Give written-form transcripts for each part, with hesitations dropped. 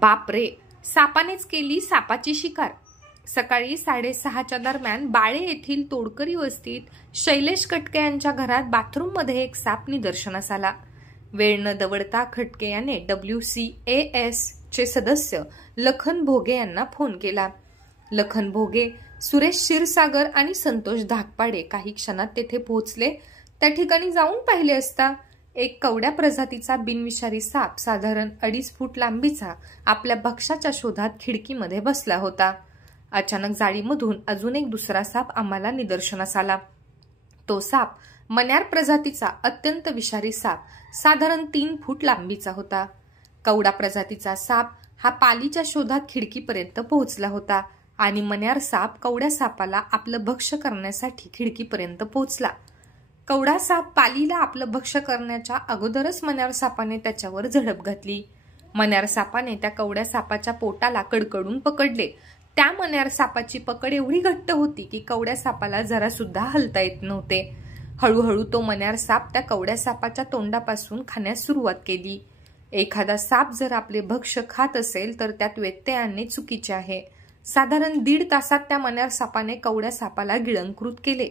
बापरे, सापानेच केली सापाची शिकार। सकाळी 6:30च्या दरम्यान बाळे येथील तोडकरी वस्तीत शैलेश कटके यांच्या घरात बाथरूममध्ये एक साप निदर्शनास आला। वेळ न दवडता खटके याने WCAS चे सदस्य लखन भोगे यांना फोन केला। लखन भोगे, सुरेश क्षीरसागर आणि संतोष धाकपाडे काही क्षणात तेथे पोहोचले। त्या ठिकाणी जाऊन पाहिले असता एक कवड्या प्रजातीचा बिनविषारी साप साधारण 2.5 फूट लांबीचा आपल्या भक्ष्याच्या शोधात खिडकीमध्ये बसला होता। अचानक जाळीमधून अजून एक दुसरा साप आम्हाला निदर्शनास आला। तो साप मण्यार प्रजातीचा अत्यंत विषारी साप साधारण 3 फूट लांबीचा होता। कवडा प्रजातीचा साप हा पालीच्या शोधात खिडकीपर्यंत पोहोचला होता आणि मण्यार साप कवड्या सापाला आपलं भक्ष्य करण्यासाठी खिडकीपर्यंत पोहोचला। कवडा साप पालीला आपलं भक्ष्य करण्याच्या अगोदरच मण्यार सापाने त्याच्यावर झडप घातली। मण्यार सापाने त्या कवड्या सापाच्या पोटाला कडकडून पकडले। त्या मण्यार सापाची पकड एवढी घट्ट होती की कवड्या सापाला जरा सुद्धा हलता येत नव्हते। हळूहळू तो मण्यार साप त्या कवड्या सापाच्या तोंडापासून खाण्यास सुरुवात केली। एखादा साप जर आपले भक्ष्य खात असेल तर त्यात व्यत्यय आणणे चुकीचे आहे। साधारण 1.5 तासात त्या मण्यार सापाने कवड्या सापाला गिळंकृत केले।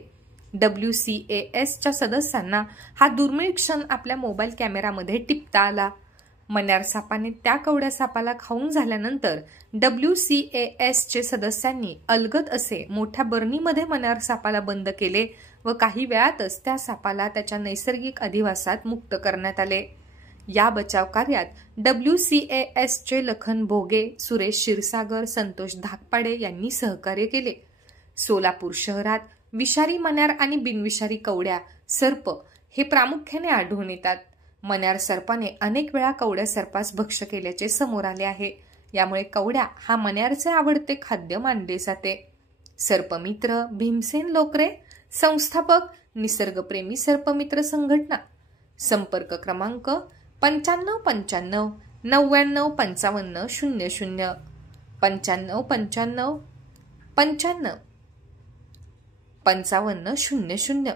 WCAS च्या सदस्यांना हा दुर्मिळ क्षण आपल्या मोबाईल कॅमेरामध्ये टिपता आला। मण्यार सापाने त्या कवड्या सापाला खाऊन झाल्यानंतर WCAS चे सदस्यांनी अलगद असे मोठ्या बर्नीमध्ये मण्यार सापाला बंद केले व काही वेळातच त्या सापाला त्याच्या नैसर्गिक अधिवासात मुक्त करण्यात आले। या बचाव कार्यात WCAS चे लखन भोगे, सुरेश क्षीरसागर, संतोष धाकपाडे यांनी सहकार्य केले। सोलापूर शहरात विषारी मण्यार आणि बिनविषारी कवड्या सर्प हे प्रामुख्याने आढळून येतात। मण्यार सर्पाने अनेक वेळा कवड्या सर्पास भक्ष्य केल्याचे समोर आले आहे। यामुळे कवड्या हा मण्यारचे आवडते खाद्य मानले जाते। सर्पमित्र भीमसेन लोकरे, संस्थापक निसर्गप्रेमी सर्पमित्र संघटना। संपर्क क्रमांक 9595 99 55 00 9595 55 55 00।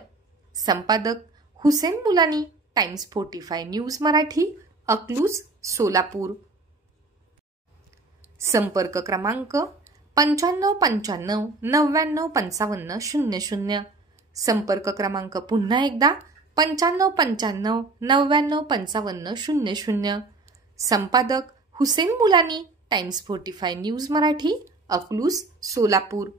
संपादक हुसेन मुलानी, टाइम्स 45 न्यूज मराठी, अकलूज, सोलापूर। संपर्क क्रमांक 9595 99 55 00। संपर्क क्रमांक पुन्हा एकदा 9595 99 55 00। संपादक हुसेन मुलानी, टाइम्स 45 न्यूज मराठी, अकलूज, सोलापूर।